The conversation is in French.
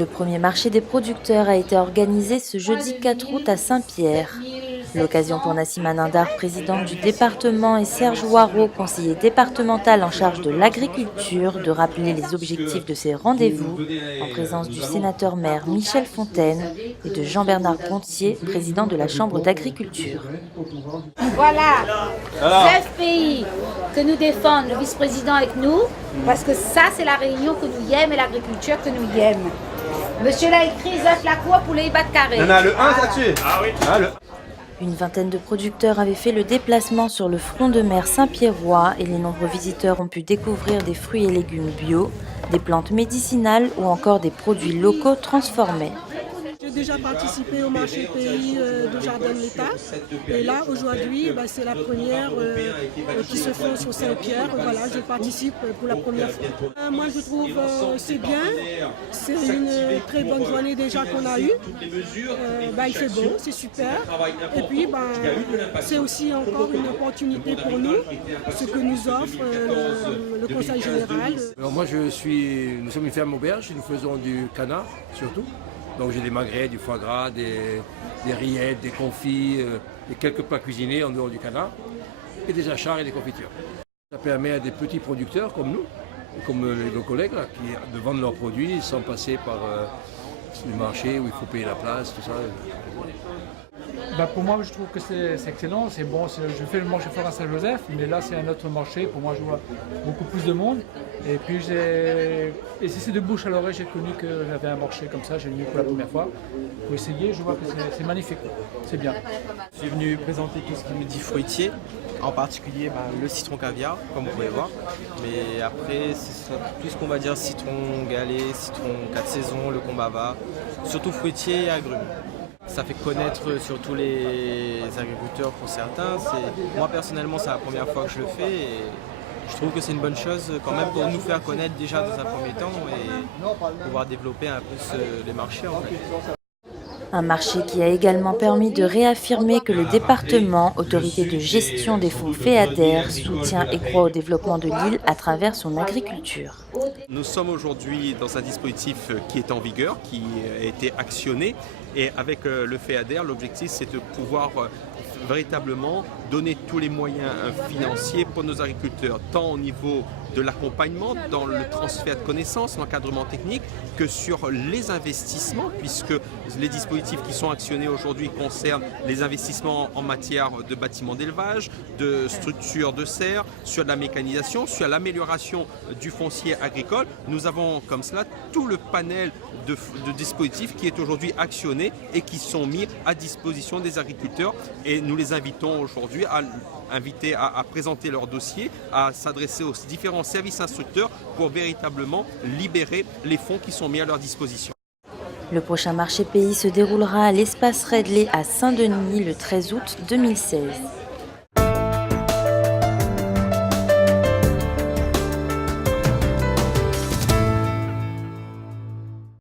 Le premier marché des producteurs a été organisé ce jeudi 4 août à Saint-Pierre. L'occasion pour Nassim Anindar, présidente du département, et Serge Ouareau, conseiller départemental en charge de l'agriculture, de rappeler les objectifs de ces rendez-vous, en présence du sénateur-maire Michel Fontaine et de Jean-Bernard Pontier, président de la Chambre d'agriculture. Voilà, 9 pays que nous défendons, le vice-président avec nous, parce que ça, c'est la réunion que nous y aimons et l'agriculture que nous y aimons. Monsieur l'a écrit, Zef Lacroix pour les battre carrés. Il y en a le 1 là-dessus. Ah oui. Une vingtaine de producteurs avaient fait le déplacement sur le front de mer Saint-Pierrois et les nombreux visiteurs ont pu découvrir des fruits et légumes bio, des plantes médicinales ou encore des produits locaux transformés. J'ai déjà participé au marché pays de Jardin de l'État et là aujourd'hui c'est la première qui se fait sur Saint-Pierre. Voilà, je participe pour la première fois. Moi je trouve c'est bien, c'est une très bonne journée déjà qu'on a eue. Il fait beau, c'est super et puis c'est aussi encore une opportunité pour nous, ce que nous offre le Conseil général. Alors moi nous sommes une ferme auberge, nous faisons du canard surtout. Donc j'ai des magrets, du foie gras, des rillettes, des confits, et quelques plats cuisinés en dehors du canard, et des achats et des confitures. Ça permet à des petits producteurs comme nous, comme nos collègues, là, de vendre leurs produits sans passer par les marchés où il faut payer la place, tout ça. Pour moi, je trouve que c'est excellent. C'est bon, je fais le marché fort à Saint-Joseph, mais là, c'est un autre marché. Pour moi, je vois beaucoup plus de monde. Et puis, et si c'est de bouche à l'oreille, j'ai connu que j'avais un marché comme ça. J'ai venu pour la première fois. Pour essayer, je vois que c'est magnifique. C'est bien. Je suis venu présenter tout ce qui me dit fruitier, en particulier le citron caviar, comme vous pouvez voir. Mais après, c'est tout ce qu'on va dire citron galé, citron 4 saisons, le combava, surtout fruitier et agrumes. Ça fait connaître surtout les agriculteurs pour certains. Moi personnellement c'est la première fois que je le fais et je trouve que c'est une bonne chose quand même pour nous faire connaître déjà dans un premier temps et pouvoir développer un peu les marchés en fait. Un marché qui a également permis de réaffirmer que le département, autorité de gestion des fonds FEADER, soutient et croit au développement de l'île à travers son agriculture. Nous sommes aujourd'hui dans un dispositif qui est en vigueur, qui a été actionné. Et avec le FEADER, l'objectif c'est de pouvoir véritablement donner tous les moyens financiers pour nos agriculteurs, tant au niveau de l'accompagnement, dans le transfert de connaissances, l'encadrement technique, que sur les investissements, puisque les dispositifs qui sont actionnés aujourd'hui concernent les investissements en matière de bâtiments d'élevage, de structures de serre, sur la mécanisation, sur l'amélioration du foncier agricole. Nous avons comme cela tout le panel de dispositifs qui est aujourd'hui actionné et qui sont mis à disposition des agriculteurs et nous les invitons aujourd'hui à présenter leur dossier, à s'adresser aux différents services instructeurs pour véritablement libérer les fonds qui sont mis à leur disposition. Le prochain marché pays se déroulera à l'espace Redley à Saint-Denis le 13 août 2016.